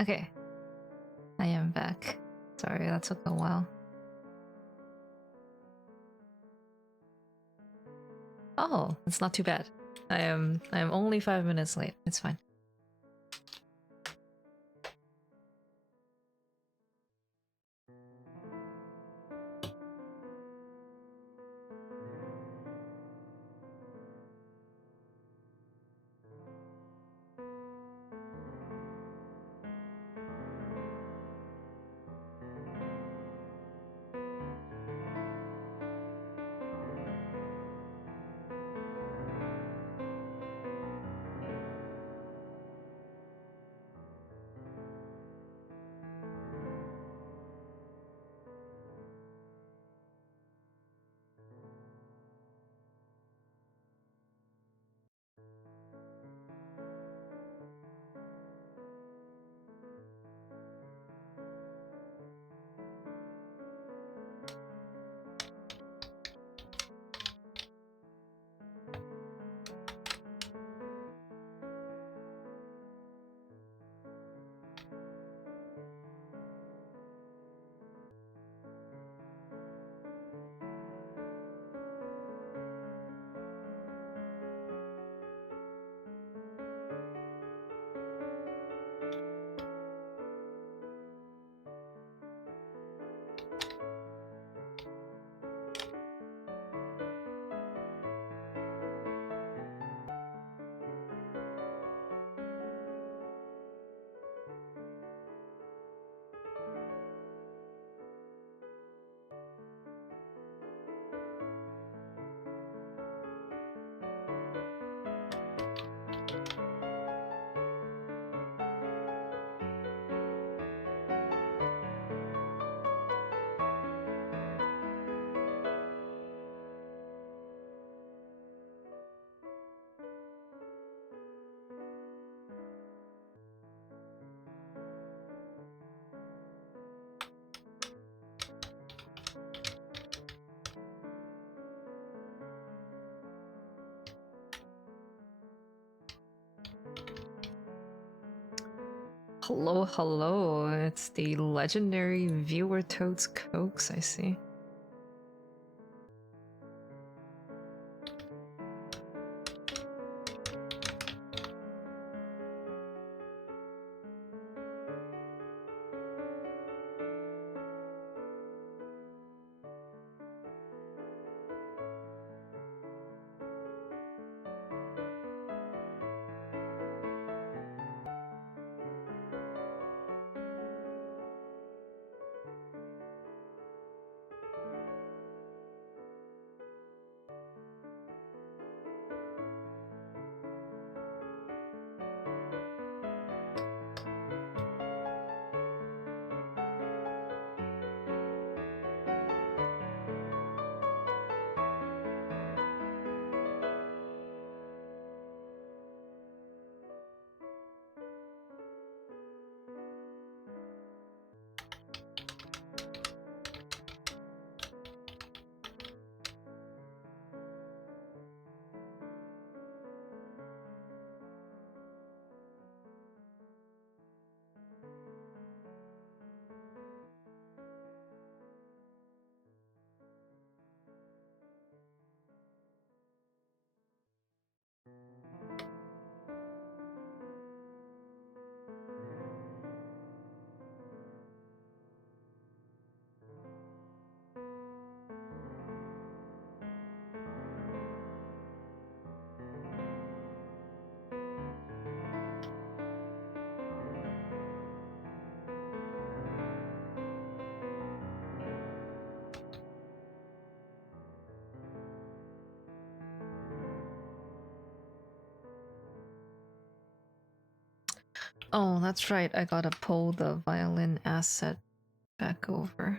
Okay, I am back. Sorry, that took a while. Oh, it's not too bad. I am only 5 minutes late. It's fine. Hello, hello. It's the legendary viewer Toads Cokes, I see. Oh, that's right. I gotta pull the violin asset back over.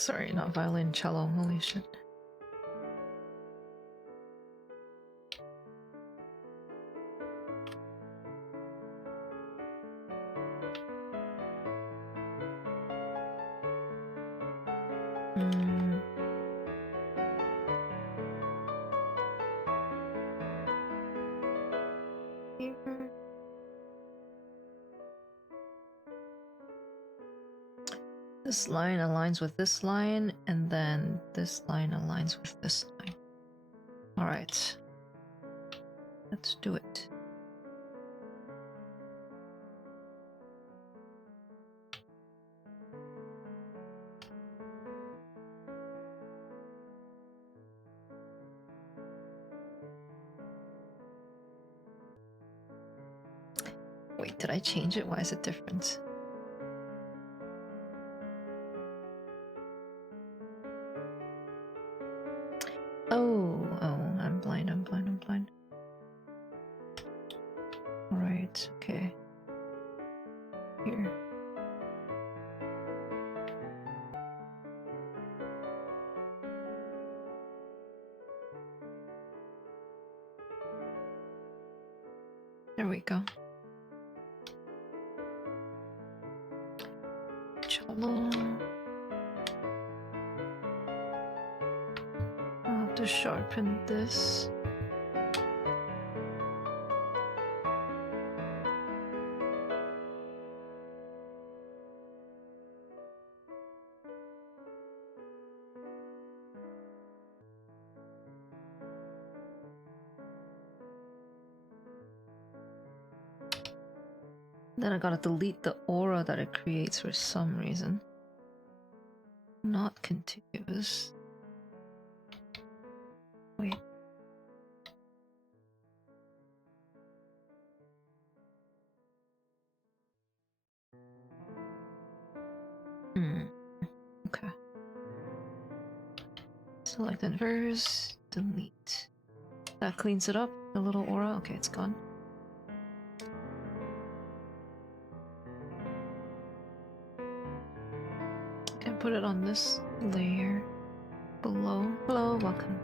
Sorry, not violin, cello. Holy shit. This line aligns with this line, and then this line aligns with this line. Alright. Let's do it. Wait, did I change it? Why is it different? Oh, I'm blind. Alright, okay. Here. There we go. Cello. I'll have to sharpen this. Then I gotta delete the aura that it creates for some reason. Not contiguous. Wait. Okay. Select inverse, delete. That cleans it up, the little aura. Okay, it's gone. And put it on this layer below. Hello, welcome.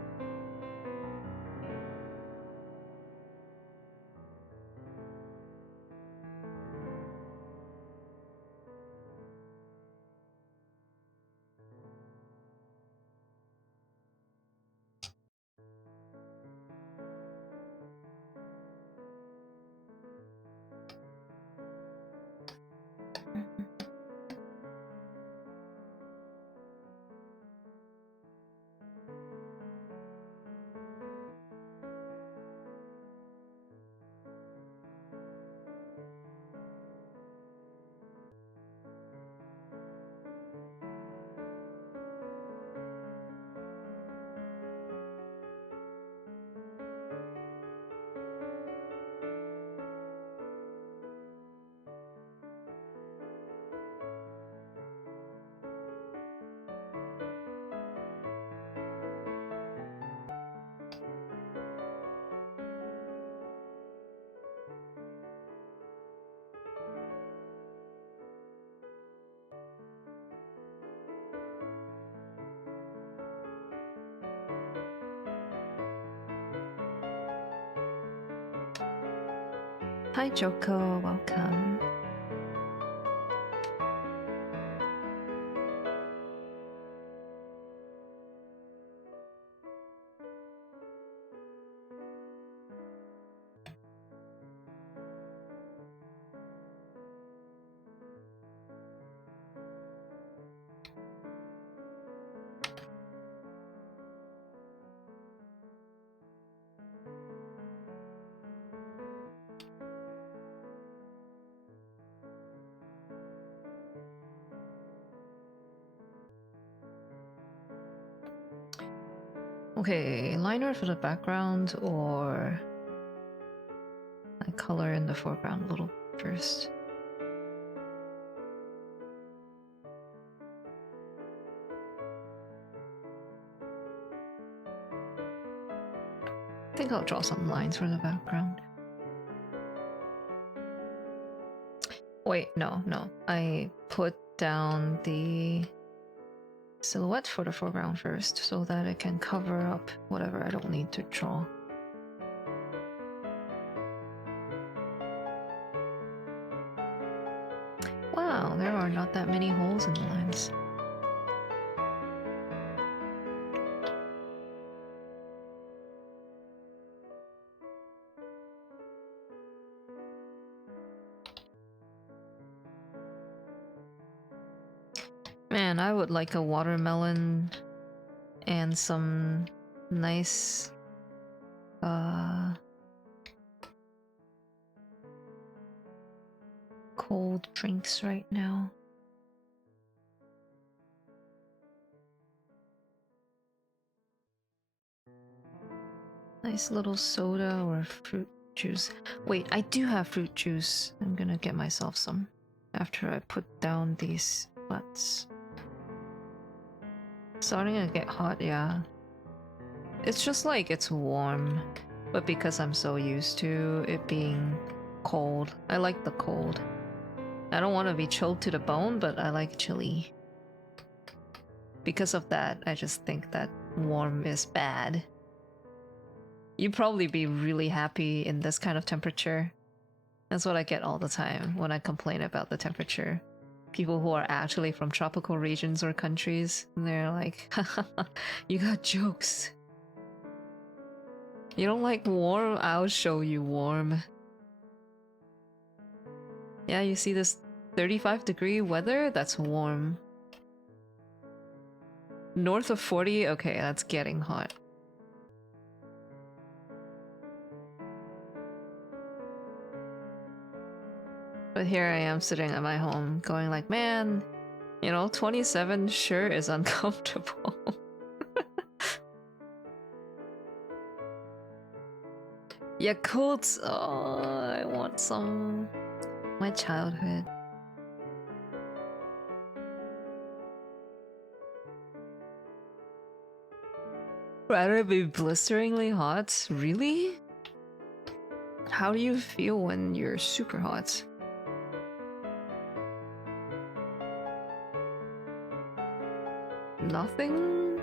Hi, Joko, welcome. Okay, liner for the background or I color in the foreground a little first. I think I'll draw some lines for the background. Wait, no. I put down the silhouette for the foreground first so that it can cover up whatever I don't need to draw. Wow, there are not that many holes in the lines. Man, I would like a watermelon and some nice cold drinks right now. Nice little soda or fruit juice. Wait, I do have fruit juice. I'm gonna get myself some after I put down these butts. Starting to get hot, yeah. It's just like it's warm, but because I'm so used to it being cold, I like the cold. I don't want to be chilled to the bone, but I like chilly. Because of that, I just think that warm is bad. You'd probably be really happy in this kind of temperature. That's what I get all the time when I complain about the temperature. People who are actually from tropical regions or countries, and they're like, haha, you got jokes. You don't like warm? I'll show you warm. Yeah, you see this 35-degree weather? That's warm. North of 40? Okay, that's getting hot. But here I am sitting at my home going like, man, you know, 27 sure is uncomfortable. Yakult! Oh, I want some. My childhood. Rather be blisteringly hot? Really? How do you feel when you're super hot? Nothing?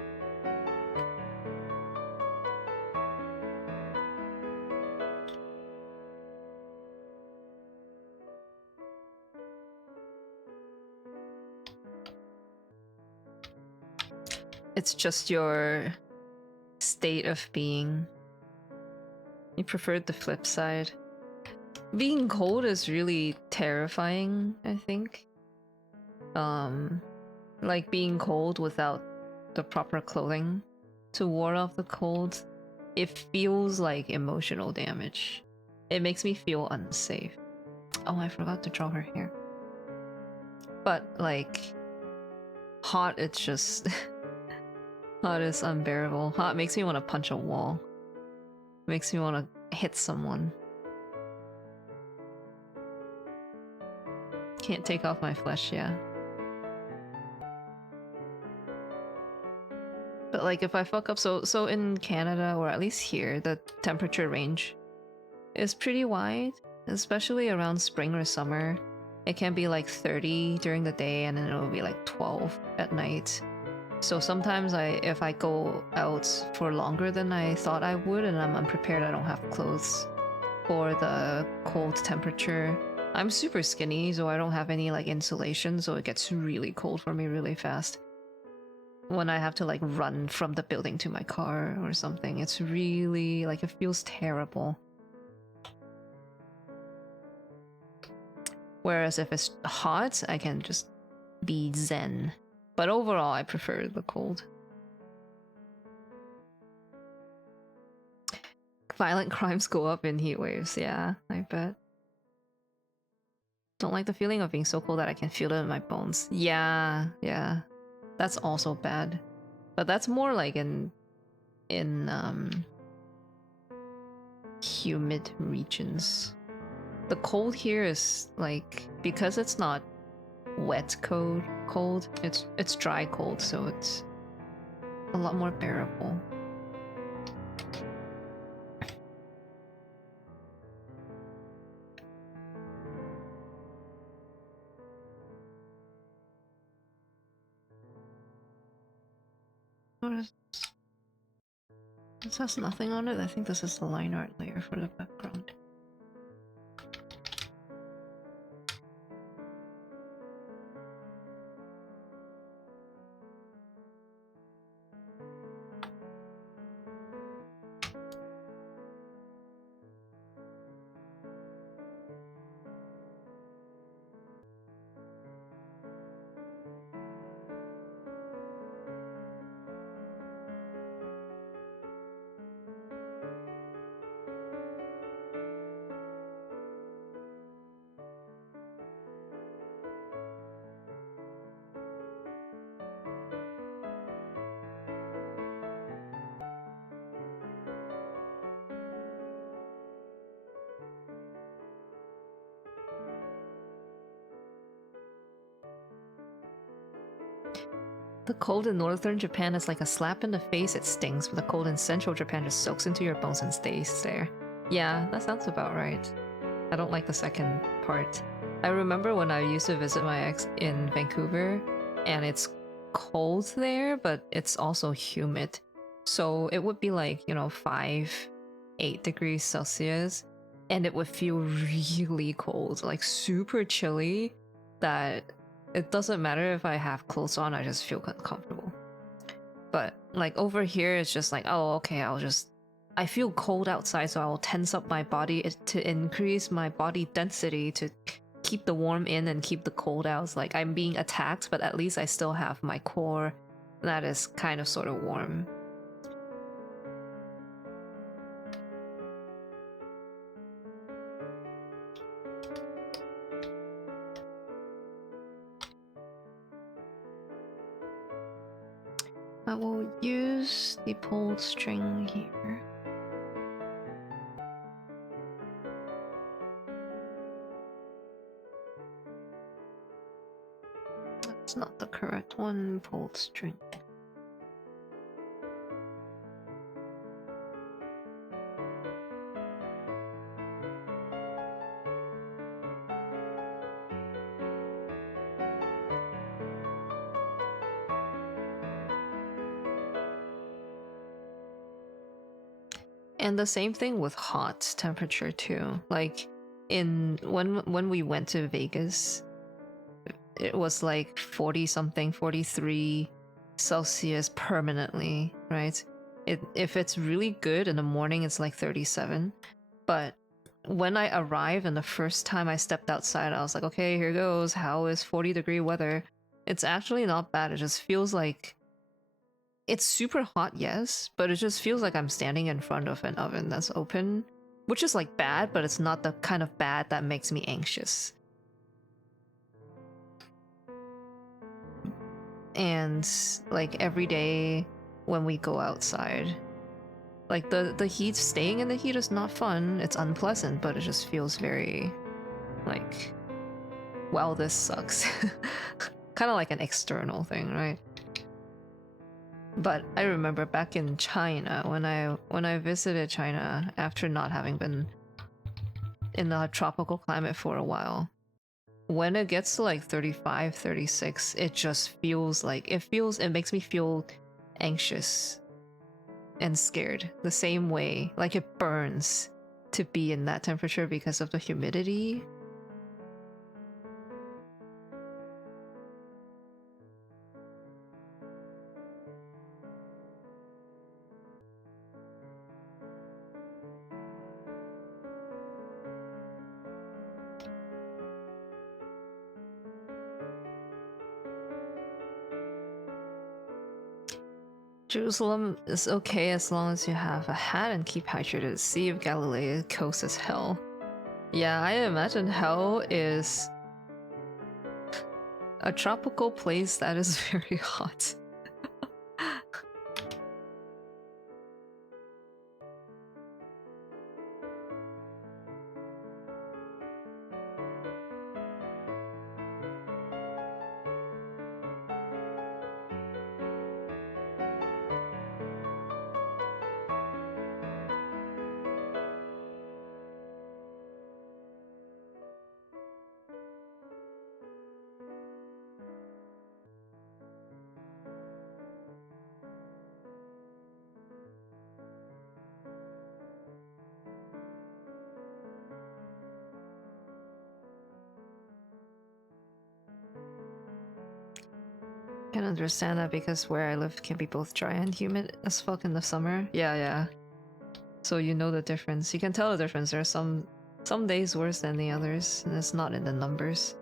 It's just your state of being. You preferred the flip side. Being cold is really terrifying, I think. Like being cold without the proper clothing to ward off the cold. It feels like emotional damage. It makes me feel unsafe. Oh, I forgot to draw her hair. But like, hot, it's just... hot is unbearable. Hot makes me want to punch a wall. Makes me want to hit someone. Can't take off my flesh, yeah. But like if I fuck up, so in Canada, or at least here, the temperature range is pretty wide, especially around spring or summer. It can be like 30 during the day and then it will be like 12 at night. So sometimes if I go out for longer than I thought I would and I'm unprepared, I don't have clothes for the cold temperature. I'm super skinny, so I don't have any like insulation, so it gets really cold for me really fast. When I have to like run from the building to my car or something, it's really like it feels terrible. Whereas if it's hot, I can just be zen. But overall, I prefer the cold. Violent crimes go up in heat waves, yeah, I bet. Don't like the feeling of being so cold that I can feel it in my bones. Yeah, yeah. That's also bad. But that's more like in humid regions. The cold here is like, because it's not wet cold, it's dry cold, so it's a lot more bearable. What is this? This has nothing on it. I think this is the line art layer for the background. The cold in northern Japan is like a slap in the face, it stings, but the cold in central Japan just soaks into your bones and stays there. Yeah, that sounds about right. I don't like the second part. I remember when I used to visit my ex in Vancouver, and it's cold there, but it's also humid. So it would be like, 8 degrees Celsius, and it would feel really cold, like super chilly, that it doesn't matter if I have clothes on, I just feel uncomfortable. But like over here, it's just like, oh, okay, I feel cold outside, so I will tense up my body to increase my body density to keep the warm in and keep the cold out. It's like I'm being attacked, but at least I still have my core that is kind of sort of warm. I will use the pulled string here. That's not the correct one, pulled string. And the same thing with hot temperature too. Like when we went to Vegas, it was like 40 something, 43 Celsius permanently, right? If it's really good in the morning, it's like 37. But when I arrived and the first time I stepped outside, I was like, okay, here goes. How is 40-degree weather? It's actually not bad. It just feels like it's super hot, yes, but it just feels like I'm standing in front of an oven that's open, which is like bad, but it's not the kind of bad that makes me anxious. And like every day when we go outside, like the heat, staying in the heat is not fun. It's unpleasant, but it just feels very like, well, this sucks. Kind of like an external thing, right? But I remember back in China, when I visited China after not having been in a tropical climate for a while, when it gets to like 35, 36, it just feels like it makes me feel anxious and scared the same way. Like it burns to be in that temperature because of the humidity. Jerusalem is okay as long as you have a hat and keep hydrated. Sea of Galilee is coast as hell. Yeah, I imagine hell is a tropical place that is very hot. can understand that because where I live can be both dry and humid as fuck in the summer. Yeah, yeah. So you know the difference. You can tell the difference. There are some days worse than the others, and it's not in the numbers.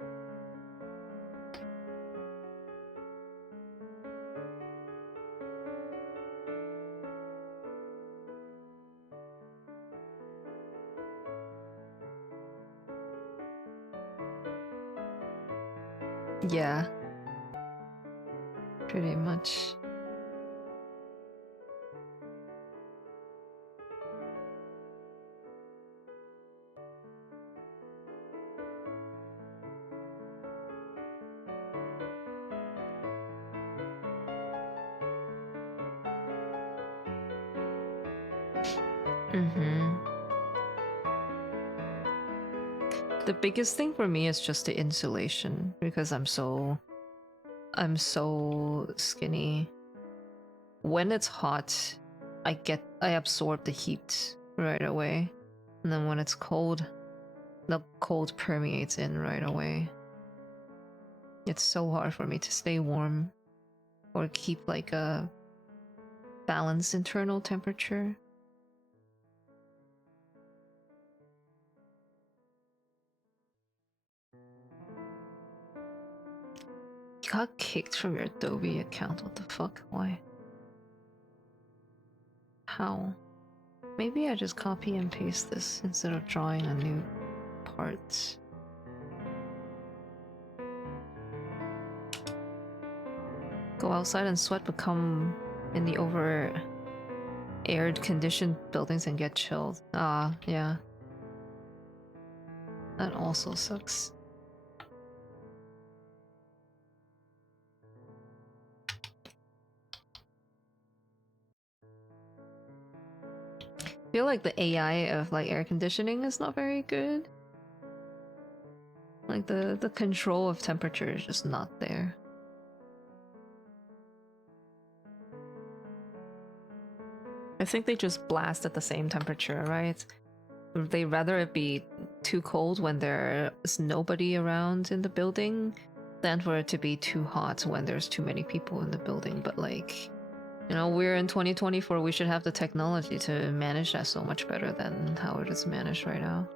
Yeah. Pretty much. Mm-hmm. The biggest thing for me is just the insulation because I'm so skinny. When it's hot, I absorb the heat right away. And then when it's cold, the cold permeates in right away. It's so hard for me to stay warm or keep like a balanced internal temperature. You got kicked from your Adobe account. What the fuck? Why? How? Maybe I just copy and paste this instead of drawing a new part. Go outside and sweat, but come in the over aired conditioned buildings and get chilled. Ah, yeah. That also sucks. I feel like the AI of like air conditioning is not very good. Like the control of temperature is just not there. I think they just blast at the same temperature, right? They rather it be too cold when there's nobody around in the building than for it to be too hot when there's too many people in the building. But like, you know, we're in 2024, we should have the technology to manage that so much better than how it is managed right now.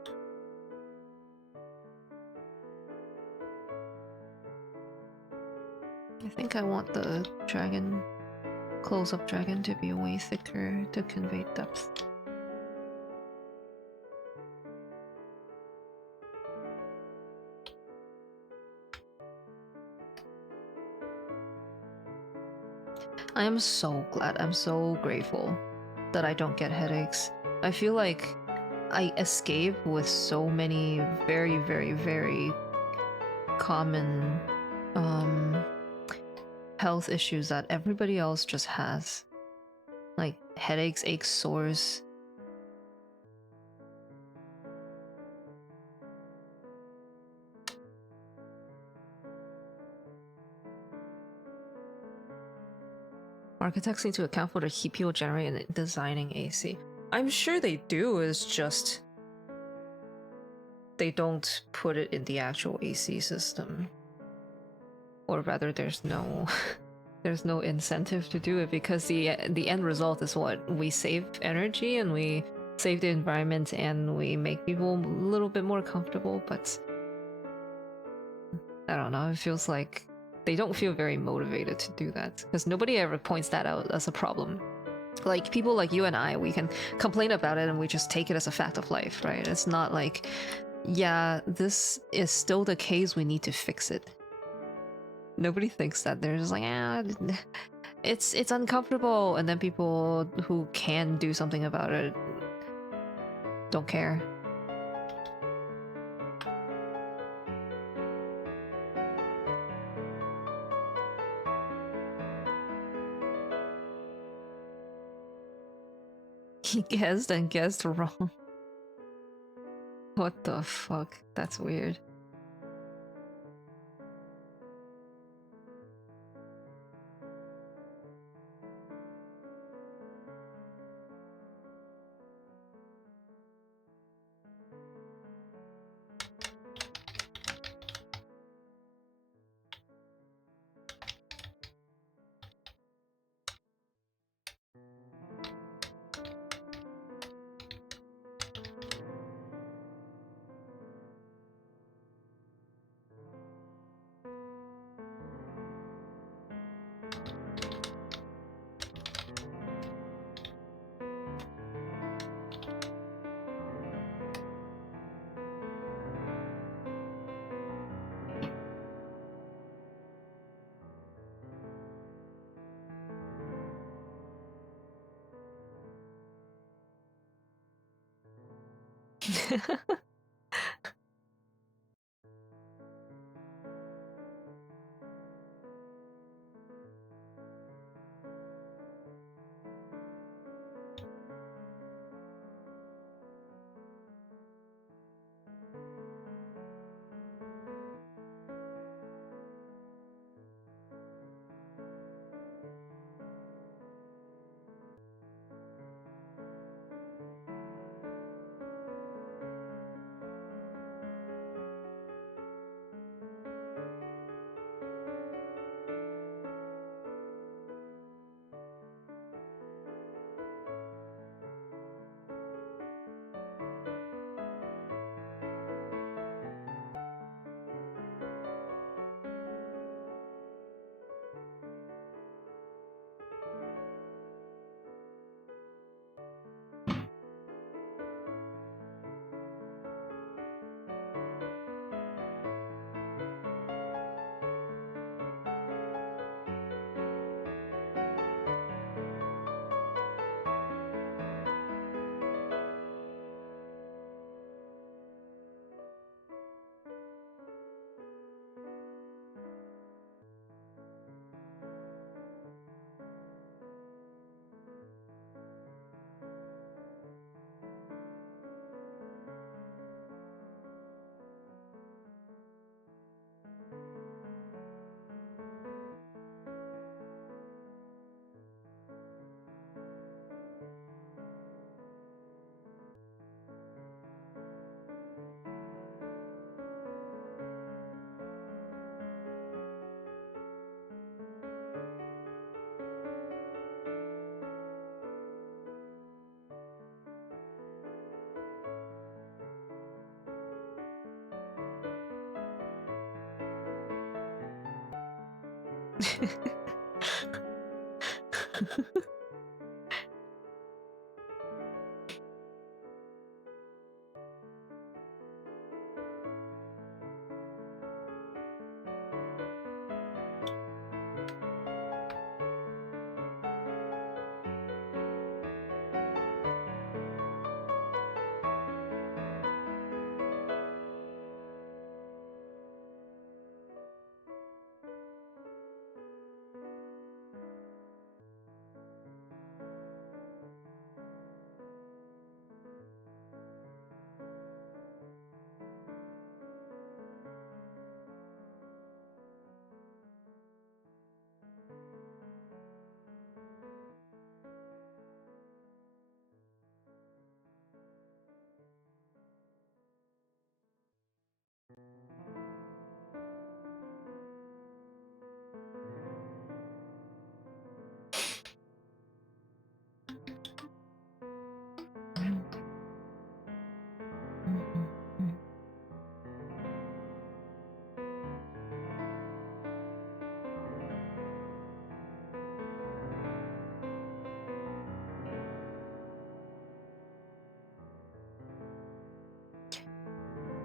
I think I want the dragon, close-up dragon, to be way thicker to convey depth. I am so glad, I'm so grateful that I don't get headaches. I feel like I escape with so many very, very, very common health issues that everybody else just has. Like headaches, aches, sores. Architects need to account for the heat people generate in designing AC. I'm sure they do, it's just they don't put it in the actual AC system. Or rather, there's no there's no incentive to do it because the end result is what? We save energy and we save the environment and we make people a little bit more comfortable, but I don't know, it feels like they don't feel very motivated to do that because nobody ever points that out as a problem. Like people like you and I, we can complain about it and we just take it as a fact of life, right? It's not like, yeah, this is still the case, we need to fix it. Nobody thinks that. They're just like, it's uncomfortable, and then people who can do something about it don't care. He guessed and guessed wrong. What the fuck? That's weird.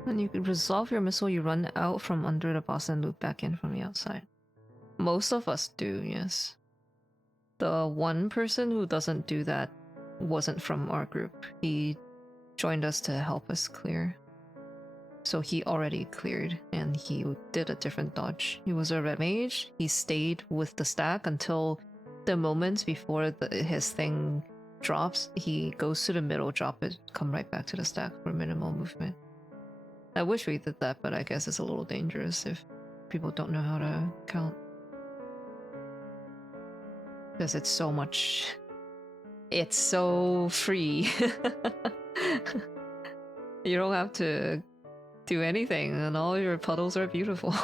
When you resolve your missile, you run out from under the boss and loop back in from the outside. Most of us do, yes. The one person who doesn't do that wasn't from our group. He joined us to help us clear. So he already cleared and he did a different dodge. He was a red mage. He stayed with the stack until the moments before his thing drops. He goes to the middle, drop it, come right back to the stack for minimal movement. I wish we did that, but I guess it's a little dangerous if people don't know how to count. Because it's so much... It's so free. You don't have to do anything and all your puddles are beautiful.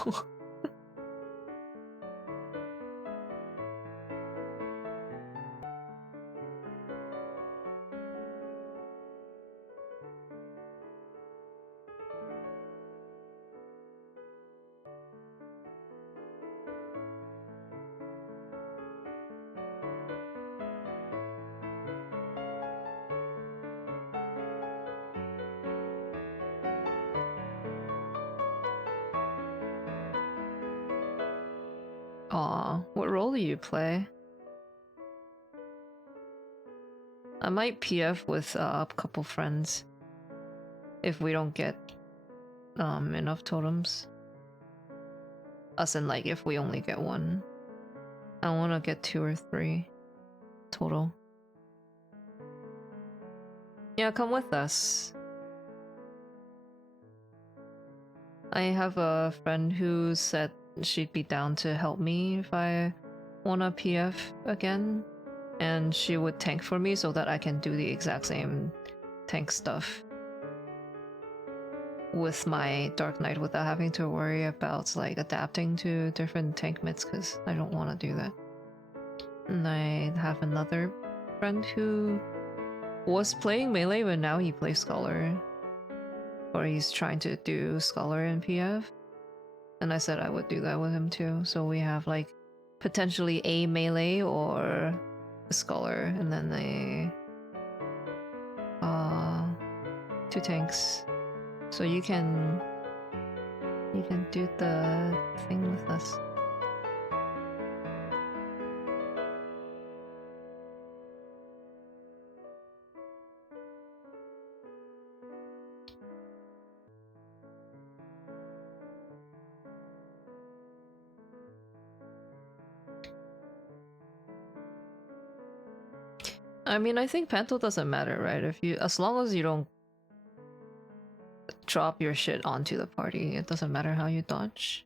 Aw, what role do you play? I might PF with a couple friends. if we don't get enough totems. As in, like, if we only get one. I want to get 2 or 3 total. Yeah, come with us. I have a friend who said she'd be down to help me if I want to PF again, and she would tank for me so that I can do the exact same tank stuff with my Dark Knight without having to worry about like adapting to different tank mids, because I don't want to do that. And I have another friend who was playing melee, but now he plays Scholar. Or he's trying to do Scholar in PF. And I said I would do that with him too. So we have like potentially a melee or a Scholar, and then two tanks. So you can do the thing with us. I mean, I think Panto doesn't matter, right? As long as you don't drop your shit onto the party, it doesn't matter how you dodge.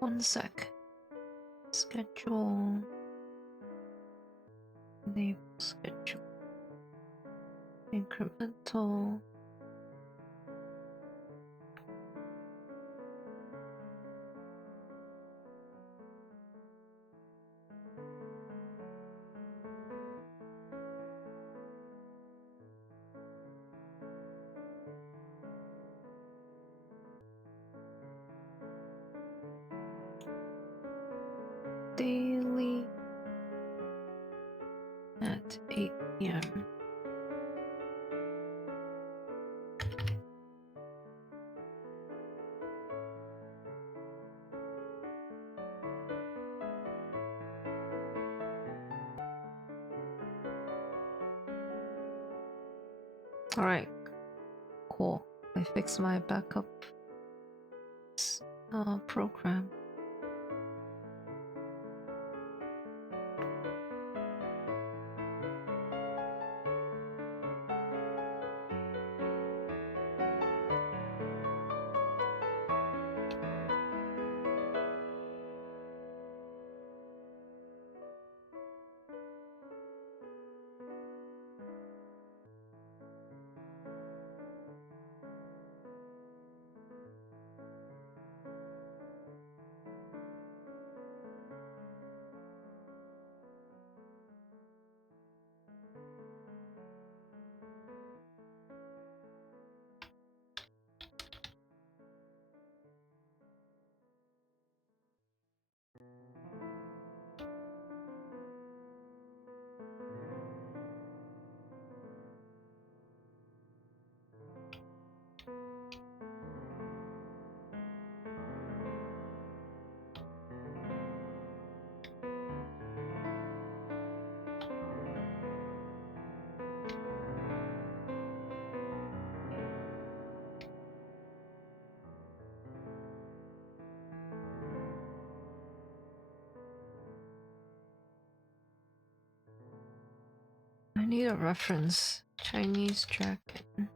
One sec. Schedule. Enable schedule. Incremental. Daily at 8 p.m. Alright, cool. I fixed my backup program. need a reference. Chinese dragon.